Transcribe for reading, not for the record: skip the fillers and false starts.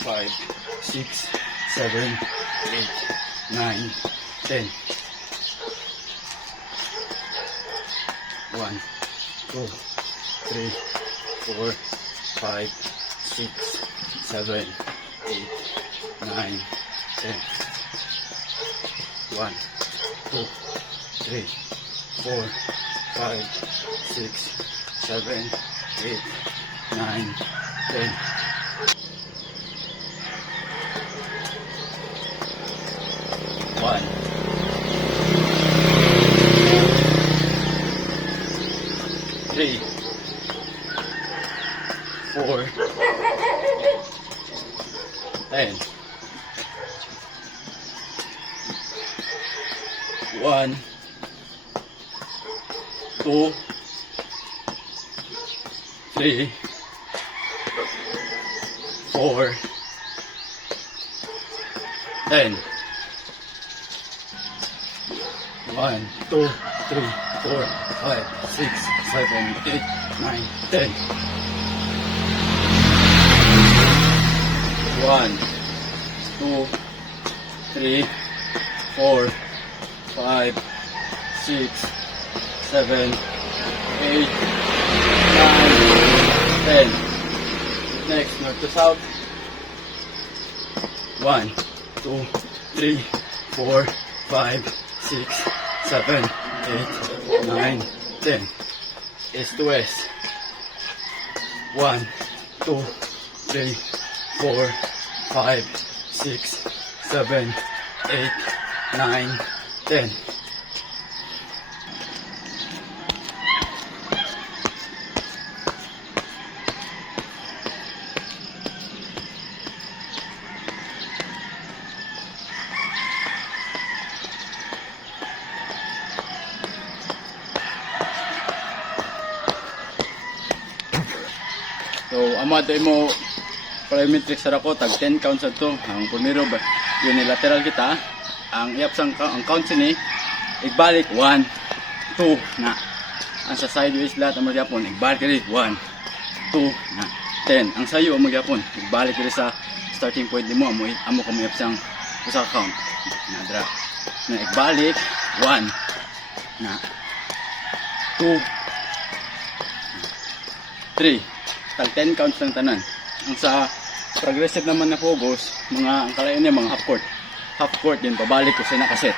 5, 6, 7, 8, 9, 10. 1, 2, 3, 4, 5, 6, 7, 8, 9, 10. 1, 2, 3, 4, 5, 6, 7, 8, 9, 10. 1, 3, 4, 10. 1, 2, 3, 4, 10. 1, 2, 3, 4, 5, 6, 7, 8, 9, 10. 1, 2, 3, 4, 5, 6, 7, 8, 9, 10. Next, north to south. 1, 2, 3, 4, 5, 6, 7, 8, 9, 10. East to west. 1, 2, 3, 4, 5, 6, 7, 8, 9, 10. So, amado mo plyometric sa ako, tag 10 counts at to. Ang primero, unilateral kita. Ang iapsang ang counts ni, igbalik 1, 2, na. Ang sa sideways lahat ang magyapon, igbalik rin 1, 2, na. 10. Ang sayo ang magyapon, igbalik rin sa starting point mo, amo ka iapsang usa count. Na, dra. Na, igbalik 1, na. 2, 3. Tag 10 counts ng tanan. Ang sa progressive naman na focus, ang kalayan niya mga half court. Half court din, pabalik ko sa nakaset.